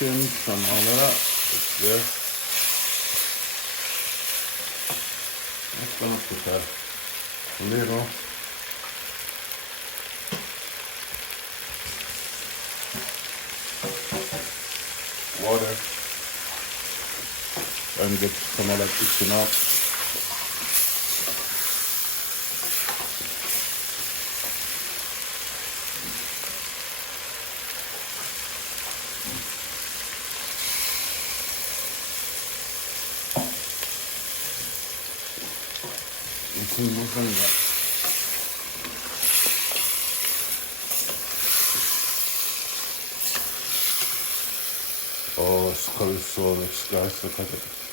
addition from all that. It's there. Let's go put a little water and get some of that chicken up. Hicimos venga. Oh, it's so nice, guys. Look at it.